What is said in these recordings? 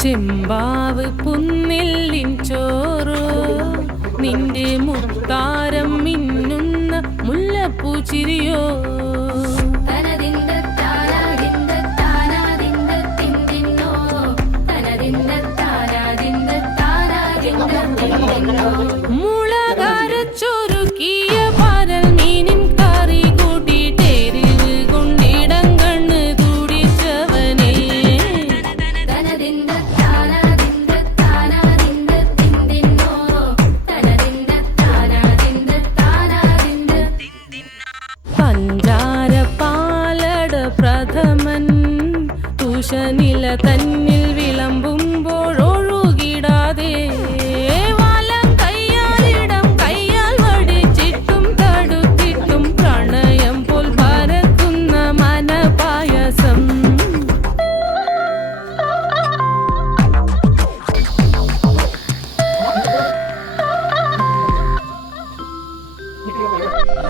ചെമ്പാവ് പുന്നെല്ലിൻ ചോറോ നിന്റെ മുത്താരം മിന്നുന്ന മുല്ലപ്പൂച്ചിരിയോ മുളകരച്ചൊരുക്കിയ പരൽ മീനിൻ കറി കൂട്ടിട്ടെരിവ് കൊണ്ടിടം കണ്ണ് തുടിച്ചവനേ പഞ്ചാര പാലട പ്രഥമൻ തുഷനില തന്നിൽ വിളമ്പുമ്പോഴൊഴുകിടാതെ വലം കയ്യാലിടം കയ്യാൽ വടിച്ചിട്ടും തടുത്തിട്ടും പ്രണയം പോൽ പരക്കുന്ന മനപായസം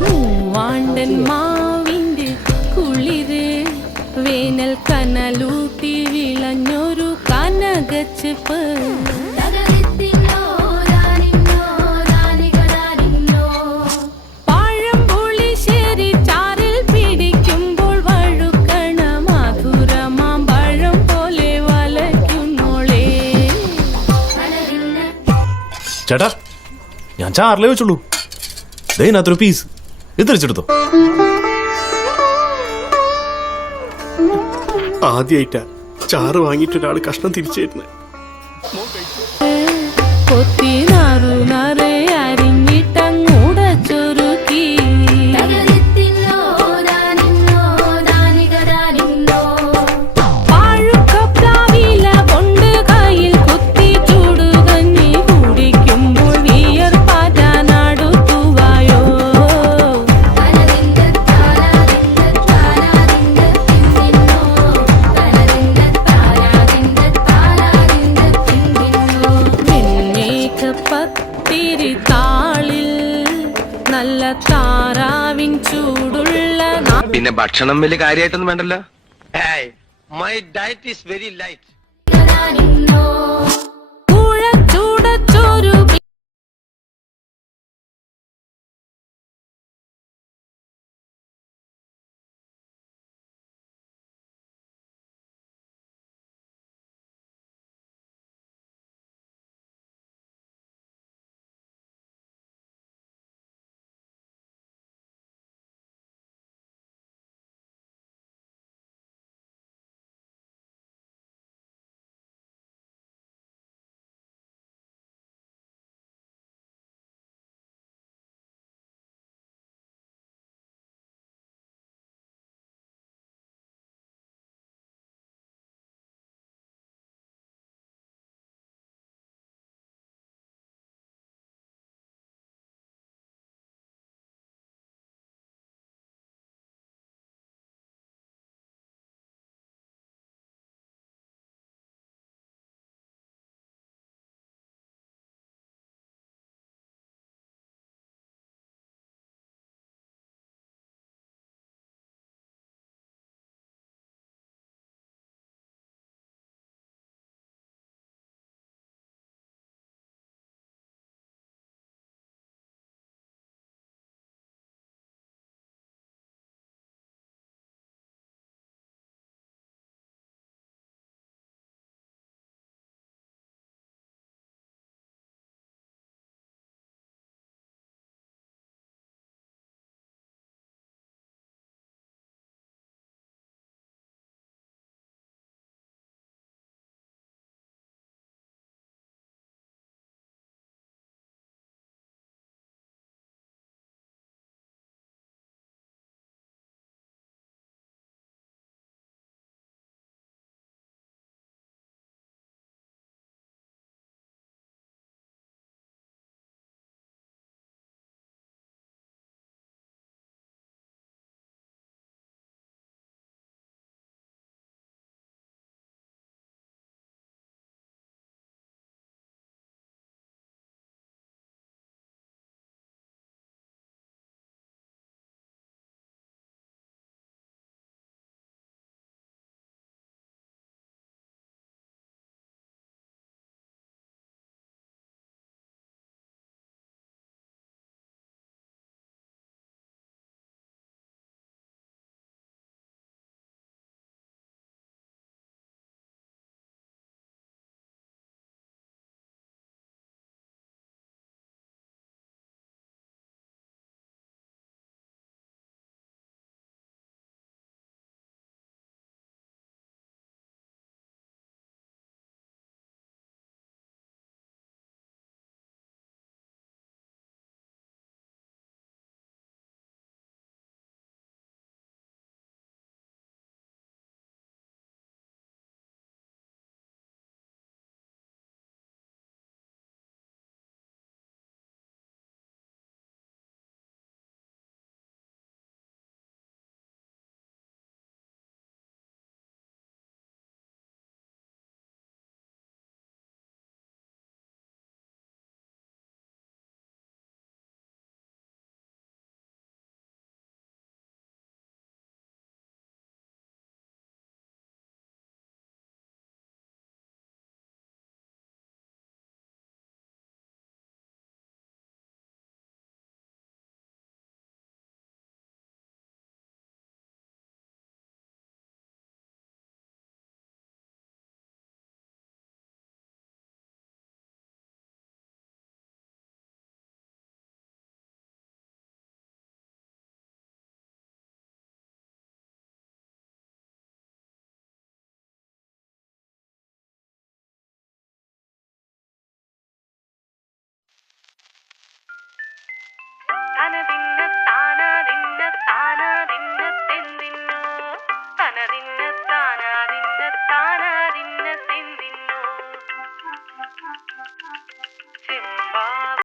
മൂവാണ്ടൻ മാവിന്റെ കുളിര് വേനൽ കനലൂട്ടി വിളഞ്ഞൊരു കനകച്ചെപ്പ് പഴംപുളിശ്ശേരി ചാറിൽ പിടിക്കുമ്പോൾ വഴുക്കണ മധുരമാം പഴം പോലെ വലയ്ക്കുന്നോളേ. ചേട്ടാ ഞാൻ ചാറിലേ വെച്ചുള്ളൂ. ഇതിനകത്തൊരു പീസ് ഇത് തിരിച്ചെടുത്തോ. ആദ്യമായിട്ടാ ചാറ് വാങ്ങിയിട്ട് ഒരാൾ കഷ്ണം തിരിച്ചു തരുന്നത്. കൊത്തി നാറു നറേ അരിഞ്ഞിട്ടങ്ങൂടച്ചൊരുക്കി പാഴുക്കപ്ലാവില കൊണ്ട് കയ്യിൽ കുത്തി ചൂടുകഞ്ഞി കുടിക്കുമ്പോൾ വിയർപ്പാറ്റാനടുത്തുവായോ. പത്തിരി താളിൽ നല്ല താറാവിൻ ചൂടുള്ള പിന്നെ ഭക്ഷണം വലിയ കാര്യമായിട്ടൊന്നും വേണ്ടല്ലോ. My diet is very light. തിന്ന